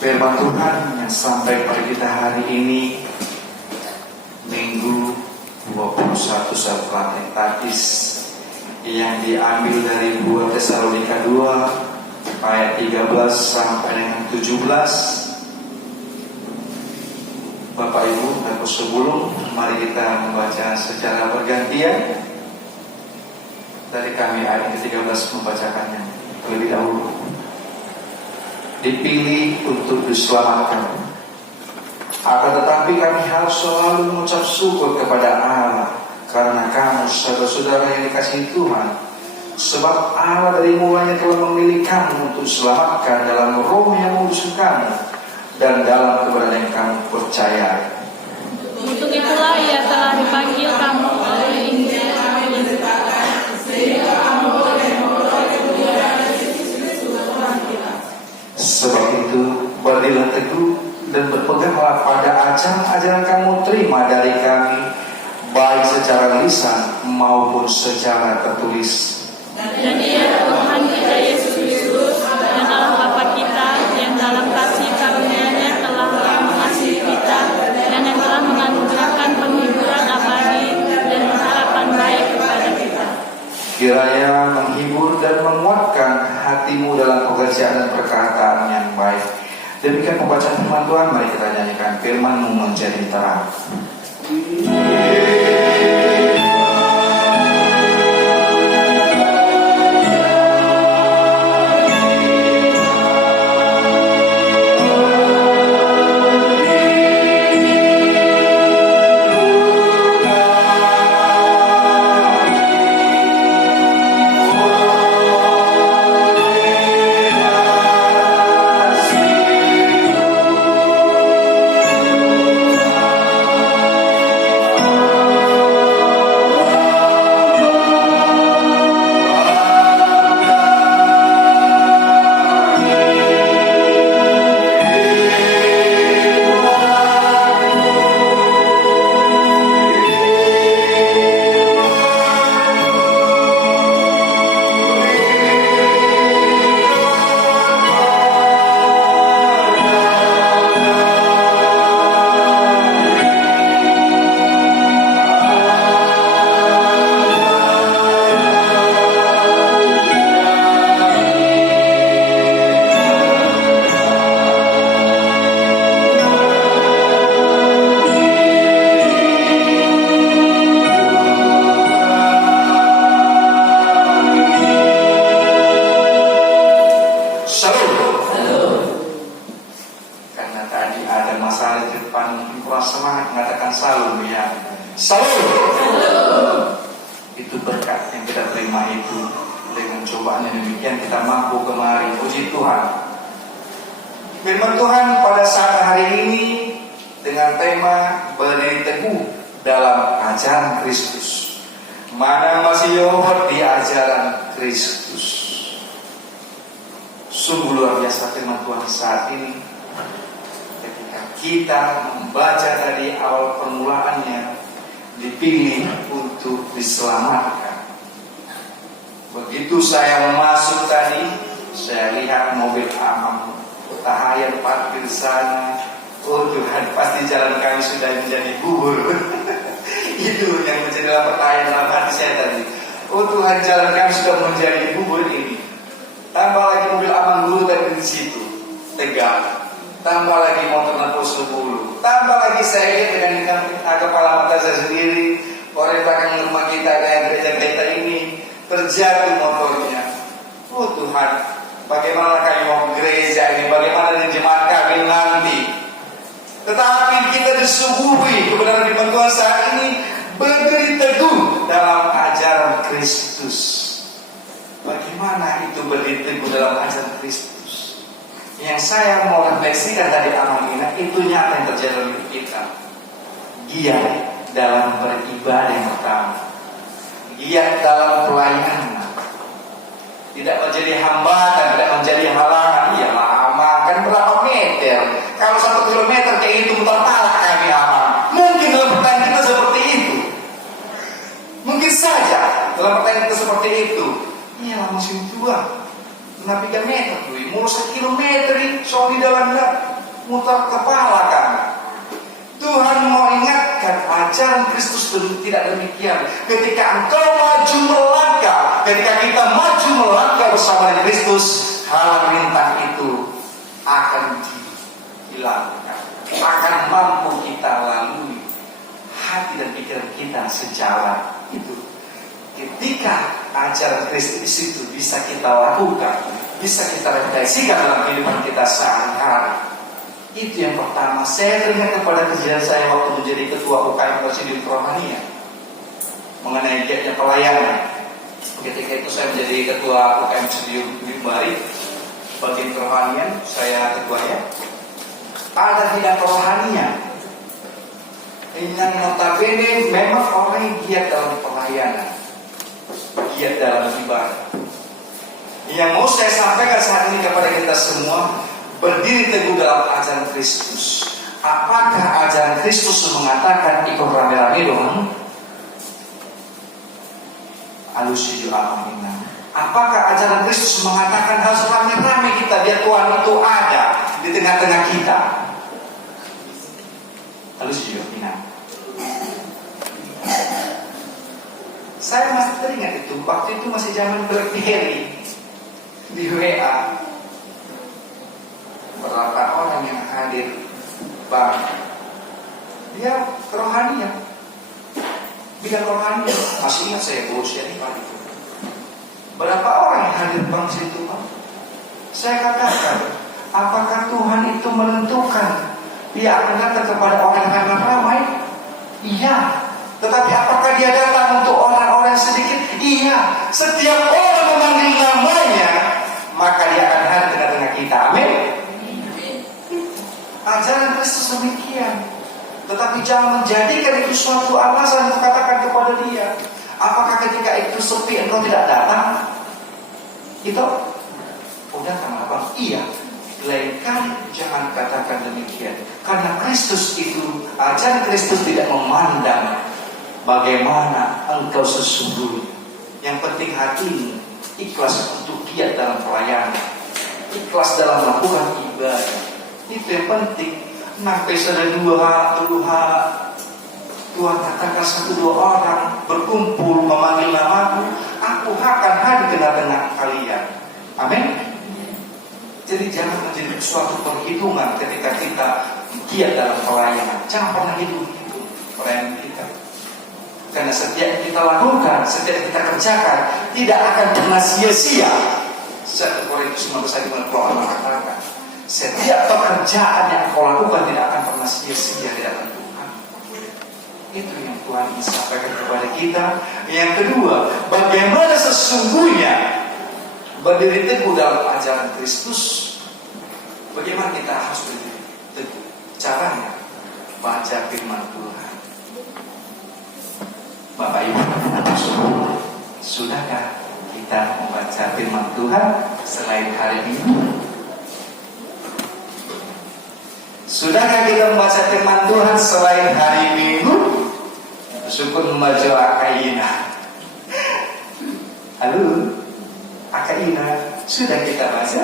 Firman Tuhan yang sampai pada kita hari ini, Minggu 21 Sabat Tatis, yang diambil dari 2 Tesalonika 2 ayat 13 sampai dengan 17. Bapak Ibu, dan sebelum mari kita membaca secara bergantian. Dari kami ayat ke-13 membacakannya terlebih dahulu. Dipilih untuk diselamatkan, akan tetapi kami harus selalu mengucap syukur kepada Allah karena kamu saudara-saudara yang dikasihi Tuhan, sebab Allah dari mulanya telah memilih kamu untuk diselamatkan dalam roh yang menguduskan kamu dan dalam kebenaran yang kamu percaya. Untuk itulah ia telah dipanggil kamu oleh Injil yang diberitakan, sehingga kamu boleh memperoleh kemuliaan dari Kristus Tuhan kita. Sebab itu, berdirilah teguh dan berpeganglah pada ajaran kamu terima dari kami, baik secara lisan maupun secara tertulis. Dan ia Tuhan kita Yesus Kristus dan Allah Bapa kita yang dalam kasih karunia-Nya telah mengasihi kita dan yang telah menganugerahkan penghiburan abadi dan harapan baik kepada kita. Kiranya menghibur dan menguatkan hatimu dalam pekerjaan dan perkataan yang baik. Demikian pembacaan firman Tuhan. Mari kita nyanyikan firman-Mu menjadi terang. Itu berkat yang kita terima itu. Dengan cobaan yang demikian kita mampu kemari. Puji Tuhan. Firman Tuhan pada saat hari ini dengan tema berdiri teguh dalam ajaran Kristus. Mana masih yohor di ajaran Kristus. Sungguh luar biasa firman Tuhan saat ini. Ketika kita membaca tadi awal permulaannya, dipilih untuk diselamatkan. Begitu saya masuk tadi, saya lihat mobil Amam Tahayat parkir sana. Oh Tuhan, pasti jalan kami sudah menjadi bubur. Itu yang menjadi pertanyaan dalam hati saya tadi. Oh Tuhan, jalan kami sudah menjadi bubur ini. Tambah lagi mobil Amam dulu tadi di situ, tegak. Tambah lagi motor Napo 10. Tambah lagi saya lihat dengan kepala mata saya sendiri, orang belakang rumah kita kayak gereja kita ini terjatuh motornya. Oh Tuhan, bagaimana kami mau gereja ini, bagaimana dengan jemaat kami nanti. Tetapi kita disuguhi kebenaran di Tuhan saat ini, berdiri teguh dalam ajaran Kristus. Bagaimana itu berdiri teguh dalam ajaran Kristus? Yang saya mau refleksikan tadi amalina itu nyata yang terjadi dalam hidup kita. Giat dalam beribadah yang pertama, giat dalam pelayanan, tidak menjadi hambatan, tidak menjadi halangan. Iya lama kan berapa meter? Kalau 1 kilometer kayak itu muter pala kami amal. Mungkin dalam pertanyaan kita seperti itu. Mungkin saja dalam pertanyaan kita seperti itu. Iya lah masih tua. 3 meter tuh, mau 1 kilometer soal di dalam dah. mutar kepala kan. Tuhan mau ingatkan ajaran Kristus tidak demikian. Ketika engkau maju melangkah, ketika kita maju melangkah bersama dengan Kristus, halang rintang itu akan dihilangkan, akan mampu kita lalui. Hati dan pikiran kita sejalan itu. Ketika ajaran Kristus itu bisa kita lakukan, bisa kita refleksikan dalam kehidupan kita sehari-hari. Itu yang pertama. Saya teringat kepada kejadian saya waktu menjadi ketua UKM Presidium Kerohanian mengenai giatnya pelayanan. Ketika itu saya menjadi ketua UKM Presidium Bari bagian kerohanian, saya ketuanya. Ada bidang kerohanian yang notabene memang orang yang giat dalam pelayanan, giat dalam ibadah. Yang mau saya sampaikan saat ini kepada kita semua, berdiri teguh dalam ajaran Kristus. Apakah ajaran Kristus mengatakan ikut rame-rame dong? Alusi amin. Apakah ajaran Kristus mengatakan harus rame-rame kita biar Tuhan itu ada di tengah-tengah kita? Alusi amin. Saya masih teringat itu, waktu itu masih zaman BlackBerry di WA. Berapa orang yang hadir, Bang? Dia kerohanian, bidang kerohanian. Masih ingat saya berusia ini Pak itu. Berapa orang yang hadir Bang situ Bang? Saya katakan, apakah Tuhan itu menentukan dia akan datang kepada orang yang ramai? Iya. Tetapi apakah dia datang untuk orang-orang sedikit? Iya. Setiap orang memanggil namanya, maka dia akan hadir di tengah kita. Amin. Ajaran Kristus demikian. Tetapi jangan menjadikan itu suatu alasan untuk katakan kepada dia, apakah ketika itu sepi engkau tidak datang? Itu udah sama Bang. Iya. Lain kali jangan katakan demikian. Karena Kristus itu, ajaran Kristus tidak memandang bagaimana engkau sesungguhnya. Yang penting hatimu ikhlas untuk giat dalam pelayanan, ikhlas dalam melakukan ibadah. Itu yang penting. Sampai sudah 2 Tuhan katakan 1-2 orang berkumpul memanggil namaku, aku akan hadir di tengah-tengah kalian. Amin. Jadi jangan menjadi suatu perhitungan ketika kita giat dalam pelayanan. Jangan pernah hitung pelayanan kita. Karena setiap kita lakukan, setiap kita kerjakan, tidak akan pernah sia-sia. 1 Korintus 15:20 mengatakan, setiap pekerjaan yang kau lakukan tidak akan pernah sia-sia di hadapan Tuhan. Itu yang Tuhan ingin sampaikan kepada kita. Yang kedua, bagaimana sesungguhnya berdiri teguh dalam ajaran Kristus. Bagaimana kita harus berdiri teguh? Caranya baca firman Tuhan. Bapak Ibu, sudahkah kita membaca firman Tuhan selain hari Minggu? Sudahkah kita membaca firman Tuhan selain hari Minggu? Syukur membaca Akaina. Halo, Akaina, sudah kita baca?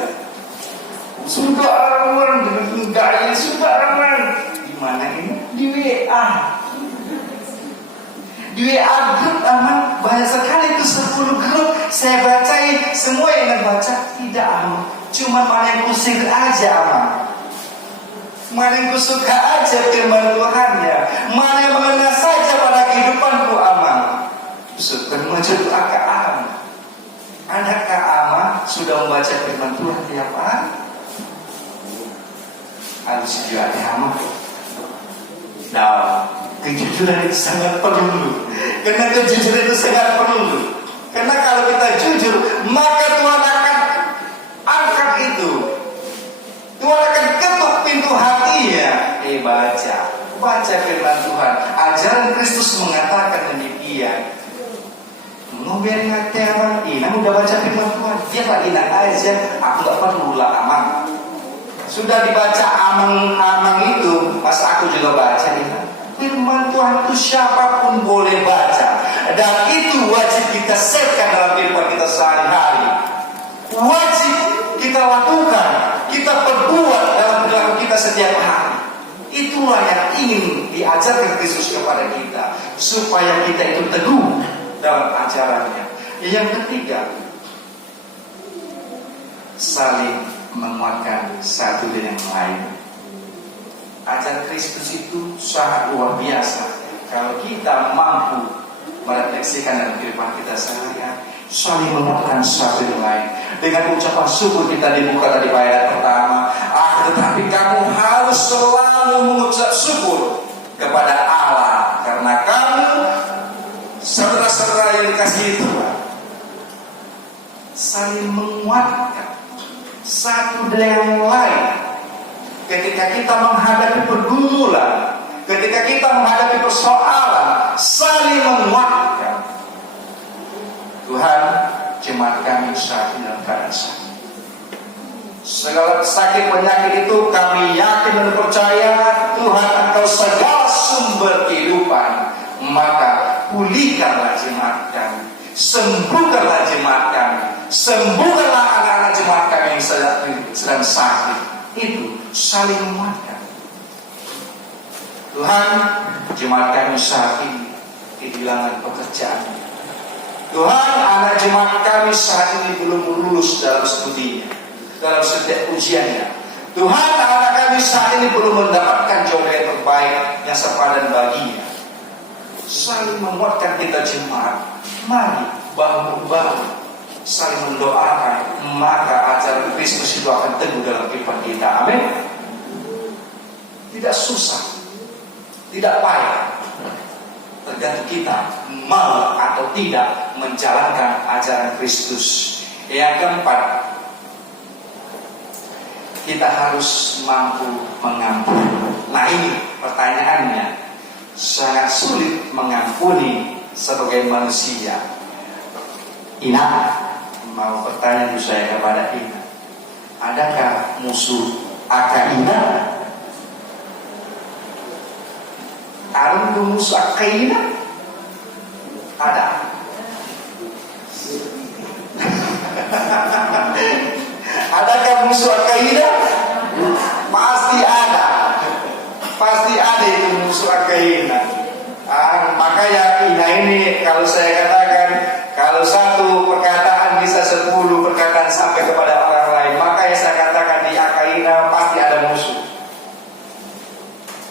Sudah aman, enggak ini sudah aman. Di mana ini? Di WA. Di WA grup aman, banyak sekali itu 10 grup. Saya bacain, semua yang baca tidak aman. Cuma mana yang kusir aja aman. Mana yang kusuka aja firman Tuhan ya. Mana yang mengena saja pada kehidupanku aman. Syukur menuju aman. Adakah aman sudah membaca firman Tuhan tiap hari? Harus juga aman. Nah, kejujuran itu sangat perlu. Karena kejujuran itu sangat perlu. Karena kalau kita jujur, maka Tuhan akan angkat itu. Tuhan akan ketuk pintu hatinya. Baca firman Tuhan. Ajaran Kristus mengatakan demikian. Ngobrol ngateran, ina udah baca firman Tuhan. Dia lagi nak aja. Aku nggak perlu lah aman. Sudah dibaca amang itu, masa aku juga baca ini. Firman Tuhan itu siapapun boleh baca. Dan itu wajib kita setkan dalam kehidupan kita sehari-hari. Wajib kita lakukan, kita perbuat dalam perilaku kita setiap ingin diajarkan Kristus kepada kita supaya kita itu teguh dalam ajarannya. Yang ketiga, saling menguatkan satu dengan yang lain. Ajaran Kristus itu sangat luar biasa. Kalau kita mampu merefleksikan dalam kehidupan kita sehari-hari, saling menguatkan satu dengan lain. Dengan ucapan syukur kita dibuka tadi ayat pertama. Tetapi kamu harus selalu mengucap syukur kepada Allah, karena kamu saudara-saudara yang dikasihi Tuhan. Saling menguatkan satu dengan yang lain. Ketika kita menghadapi pergumulan, ketika kita menghadapi persoalan, saling menguatkan. Tuhan, jemaat kami saat ini dalam keadaan sakit. Segala sakit penyakit itu kami yakin dan percaya Tuhan Engkau segala sumber kehidupan. Maka pulihkanlah jemaat kami, sembuhkanlah jemaat kami, sembuhkanlah anak-anak jemaat kami yang sedang sakit. Itu saling menguatkan. Tuhan, jemaat kami saat ini kehilangan pekerjaan. Tuhan, anak jemaat kami saat ini belum lulus dalam studinya, dalam setiap ujiannya. Tuhan, anak kami saat ini belum mendapatkan jodoh yang terbaik yang sepadan baginya. Saling menguatkan kita jemaat. Mari bahu-bahu saling mendoakan, maka ajaran Kristus itu akan teguh dalam kehidupan kita. Amin. Tidak susah, tidak payah, tergantung kita mau atau tidak menjalankan ajaran Kristus. Yang keempat, kita harus mampu mengampuni. Nah, ini pertanyaannya, sangat sulit mengampuni sebagai manusia. Ina, mau bertanya dulu saya kepada Ina, adakah musuh Aka Ina? Ada musuh Aka Ina? Ada. Adakah musuh Aka Ina? Pasti ada. Pasti ada itu musuh Aka Ina. Makanya Ina ini kalau saya katakan, kalau satu perkataan bisa 10 perkataan sampai kepada orang lain, makanya saya katakan di Aka Ina pasti ada musuh.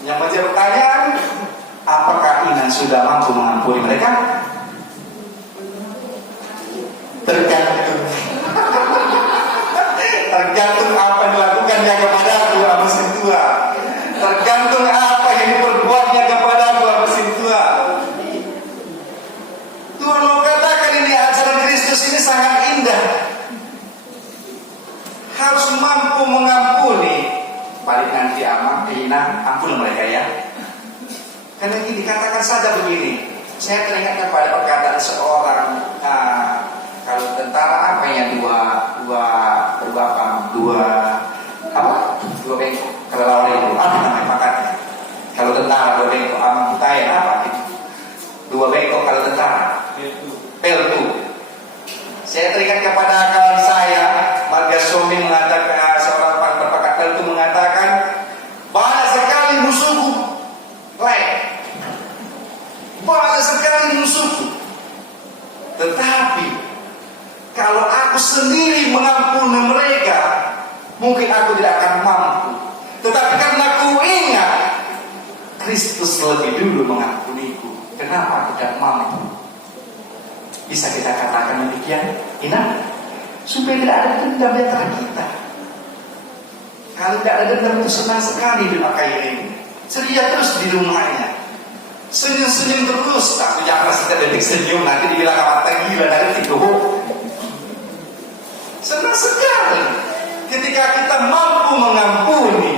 Yang menjadi pertanyaan, apakah Ina sudah mampu mengampuni mereka? Tergantung. Tergantung apa yang dilakukannya kepada aku mesin tua. Tergantung apa yang diperbuatnya kepada aku mesin tua. Tuhan mau katakan ini ajaran Kristus ini sangat indah. Harus mampu mengampuni. Balik nanti Ina, ampun mereka ya. Karena ini dikatakan saja begini. Saya teringat kepada perkataan seorang kalau tentara apa ya dua bengkok kelelawar itu apa namanya pakatnya? Kalau tentara 2 bengkok amutayan apa gitu? 2 bengkok kalau tentara peltu. Saya teringat kepada kawan saya Marga Somi mengatakan, seorang berpakat peltu mengatakan, banyak sekali musuhku, banyak sekali musuhku. Tetapi kalau aku sendiri mengampuni mereka, mungkin aku tidak akan mampu. Tetapi karena aku ingat Kristus lebih dulu mengampuniku, kenapa aku tidak mampu? Bisa kita katakan demikian, Ina, supaya tidak ada dendam di antara kita. Kalau tidak ada dendam itu senang sekali di pakai ini, ceria terus di rumahnya, senyum-senyum terus. Tapi jangan kita detik senyum, nanti dibilang mata gila, nanti tidur. Senang sekali ketika kita mampu mengampuni.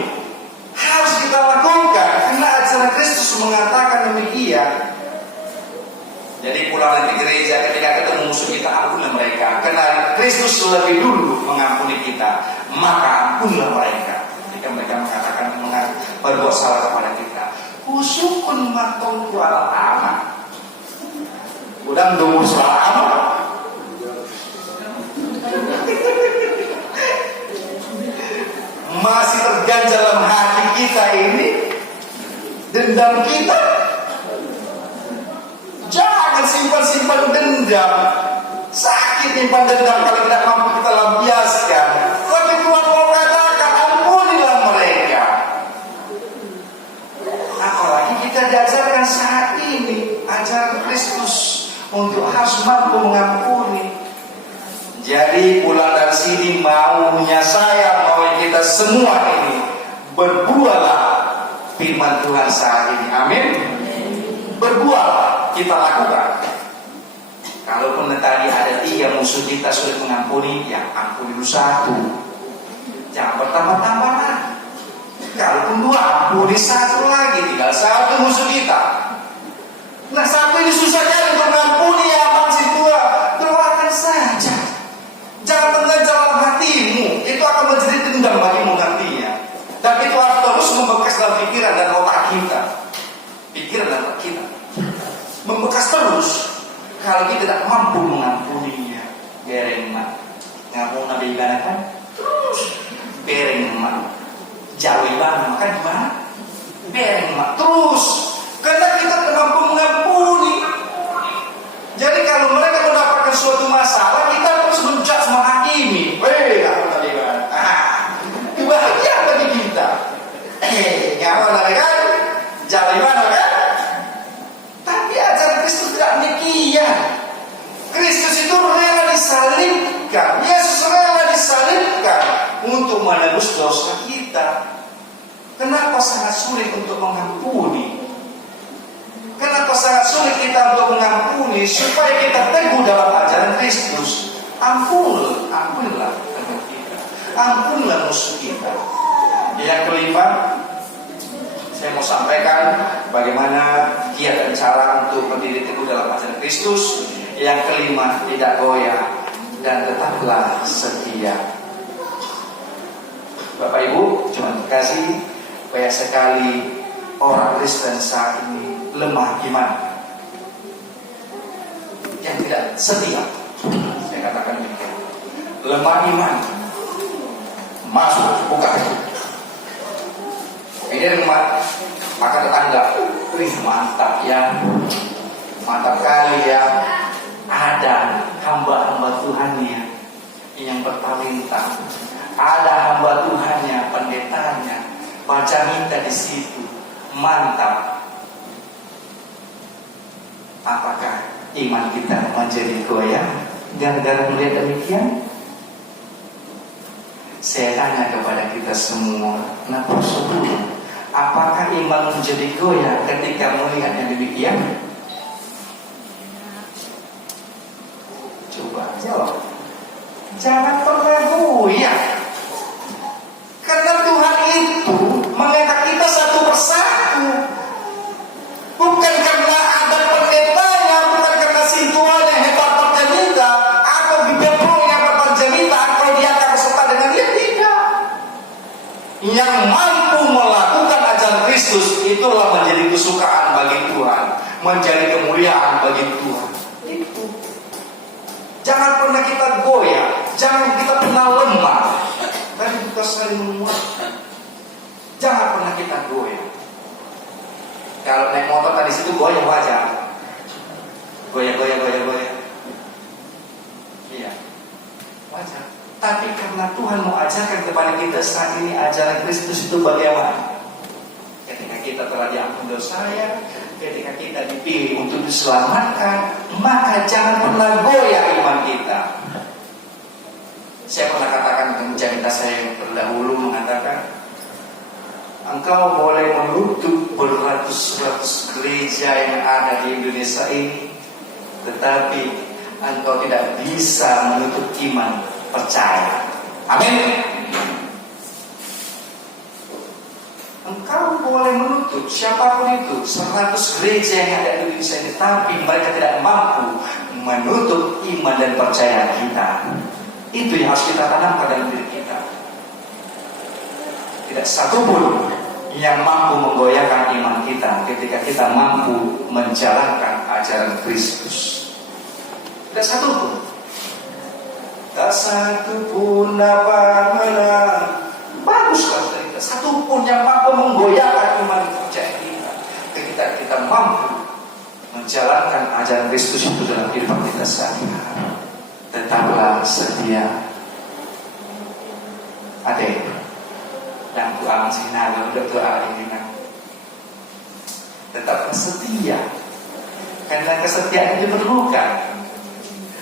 Harus kita lakukan karena ajaran Kristus mengatakan demikian. Jadi pulang dari gereja ketika ketemu musuh kita, ampunilah mereka. Karena Kristus lebih dulu mengampuni kita, maka ampunilah mereka. Ketika mereka mengatakan berbuat salah kepada kita, usukun matong kuala amat. Udah menunggu salah amat. Masih terganjal dalam hati kita ini dendam kita. Jangan simpan-simpan dendam. Sakit nyimpan dendam kalau tidak mampu kita lampiaskan. Tapi Tuhan mau katakan, ampunilah mereka. Apalagi kita diajarkan saat ini ajaran Kristus untuk harus mampu mengampuni. Jadi pulang dari sini maunya saya, mau kita semua ini berbuahlah firman Tuhan saat ini. Amin. Berbuah kita lakukan. Kalaupun tadi ada 3 musuh kita sulit mengampuni, ya ampuni dulu 1. Jangan bertambah-tambah lagi. Kalaupun 2, ampuni 1 lagi. Tinggal 1 musuh kita. Nah 1 ini susah kan untuk mengampuni, ya masih 2. Doakan saja. Jangan mengejar dalam hatimu. Itu akan menjadi dendam bagimu nantinya. Dan itu harus terus membekas dalam pikiran dan otak kita. Pikiran dan otak kita membekas terus. Kalau kita tidak mampu mengampuninya, bereng mak, ngampun nabi ibadah kan? Bereng mak, jauh ibadah makan gimana? Bereng mak terus, karena kita tidak mampu mengampuni. Jadi kalau mereka mendapatkan suatu masalah, kita terus menjudge, menghakimi. Ngampun nabi ibadah. Itu bahagia bagi kita. Ngampun nabi kan? Jauh ibadah kan? Tapi ajaran Kristus tidak demikian. Kristus itu rela disalibkan. Yesus rela disalibkan untuk menebus dosa kita. Kenapa sangat sulit untuk mengampuni? Kenapa sangat sulit kita untuk mengampuni? Supaya kita teguh dalam ajaran Kristus. Ampunilah kita. Ampunilah musuh kita. Yang kelima, saya mau sampaikan bagaimana kiat dan cara untuk berdiri teguh dalam ajaran Kristus. Yang kelima, tidak goyah dan tetaplah setia. Bapak Ibu, cuma kasih banyak sekali orang Kristen saat ini lemah iman, yang tidak setia. Saya katakan demikian. Lemah iman. Masuk, buka. Ini rumah, maka tetangga, wih mantap ya, mantap kali ya, ada hamba-hamba Tuhannya yang bertalenta, ada hamba Tuhannya, pendetanya, baca minta di situ, mantap. Apakah iman kita menjadi goyah gara-gara melihat demikian? Saya tanya kepada kita semua, apakah iman menjadi goyah ketika melihat yang demikian? Coba jawab. Jangan pernah goyah. Karena Tuhan itu mengangkat kita satu persatu. Bukan karena ada pendetanya, bukan karena sintuannya hebat perjamita, atau biberonnya hebat perjamita, atau dia akan berserta dengan dia, tidak. Yang mampu melakukan ajaran Kristus itulah menjadi kesukaan bagi Tuhan, menjadi kemuliaan bagi Tuhan. Itu. Jangan pernah kita goyah, jangan kita pernah lemah. Tadi kita saling menguatkan. Jangan pernah kita goyah. Kalau naik motor tadi situ goyah wajar. Goyah. Iya, wajar. Tapi karena Tuhan mau ajarkan kepada kita saat ini ajaran Kristus itu bagaimana? Ketika kita telah diampuni dosanya, ketika kita dipilih untuk diselamatkan, maka jangan pernah goyah iman kita. Saya pernah katakan dengan cerita saya yang terdahulu mengatakan, engkau boleh menutup beratus-ratus gereja yang ada di Indonesia ini, tetapi engkau tidak bisa menutup iman percaya. Amin. Engkau boleh menutup siapapun itu 100 gereja yang ada di Indonesia ini, tapi mereka tidak mampu menutup iman dan percaya kita. Itu yang harus kita tanamkan dalam diri kita. Tidak satu pun yang mampu menggoyahkan iman kita ketika kita mampu menjalankan ajaran Kristus. Tidak satu pun. Tak satu pun dapat menang. Bagus kalau tidak satu pun yang mampu menggoyahkan iman percaya kita. menjalankan ajaran Kristus itu dalam kehidupan kita sehari-hari. Tetaplah setia. Ade, dan Tuhan sinaga udah doa ini kan. Tetaplah setia, karena kesetiaan diperlukan.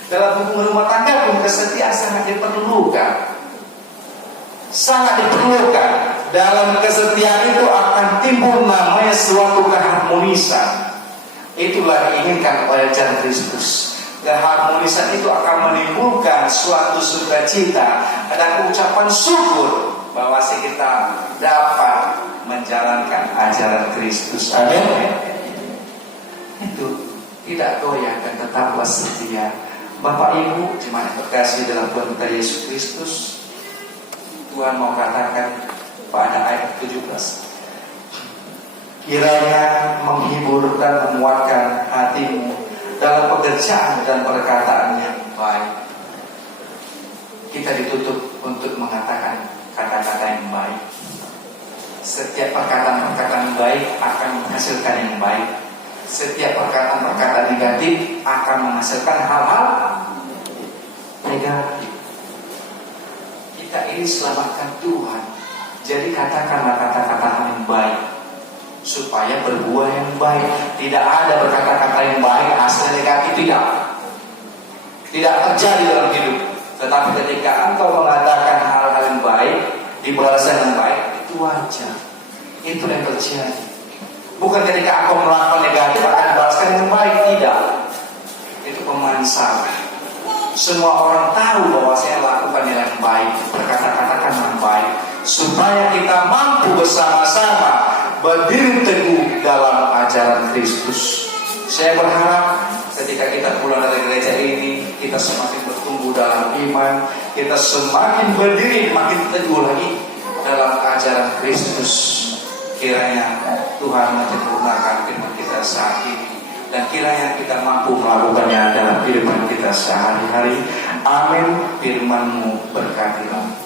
Dalam hubungan rumah tangga pun kesetiaan sangat diperlukan. Sangat diperlukan. Dalam kesetiaan itu akan timbul namanya suatu keharmonisan. Itulah diinginkan oleh ajaran Kristus. Keharmonisan itu akan menimbulkan suatu sukacita dan ucapan syukur bahwa kita dapat menjalankan ajaran Kristus. Amin. Itu tidak goyah dan tetaplah setia. Bapak Ibu, jemaat yang terkasih dalam Tuhan kita Yesus Kristus, Tuhan mau katakan pada ayat 17, kiranya menghibur dan menguatkan hatimu dalam pekerjaan dan perkataan yang baik. Kita ditutup untuk mengatakan kata-kata yang baik. Setiap perkataan-perkataan baik akan menghasilkan yang baik. Setiap perkataan-perkataan negatif akan menghasilkan hal-hal negatif. Kita ini selamatkan Tuhan. Jadi katakanlah kata-kata yang baik supaya berbuah yang baik. Tidak ada berkata-kata yang baik hasil negatif, tidak terjadi dalam hidup. Tetapi ketika engkau mengatakan hal-hal yang baik, dibalasan yang baik, itu wajar. Itu yang terjadi. Bukan ketika engkau melakukan negatif akan dibalaskan yang baik, tidak. Itu pemanfaatan. Semua orang tahu bahwa saya lakukan yang baik, berkata-katakan yang baik, supaya kita mampu bersama-sama berdiri teguh dalam ajaran Kristus. Saya berharap ketika kita pulang dari gereja ini, kita semakin bertumbuh dalam iman, kita semakin berdiri makin teguh lagi dalam ajaran Kristus. Kiranya Tuhan menyempurnakan firman kita saat ini, dan kiranya kita mampu melakukannya dalam kehidupan kita sehari-hari. Amin. Firman-Mu berkatilah.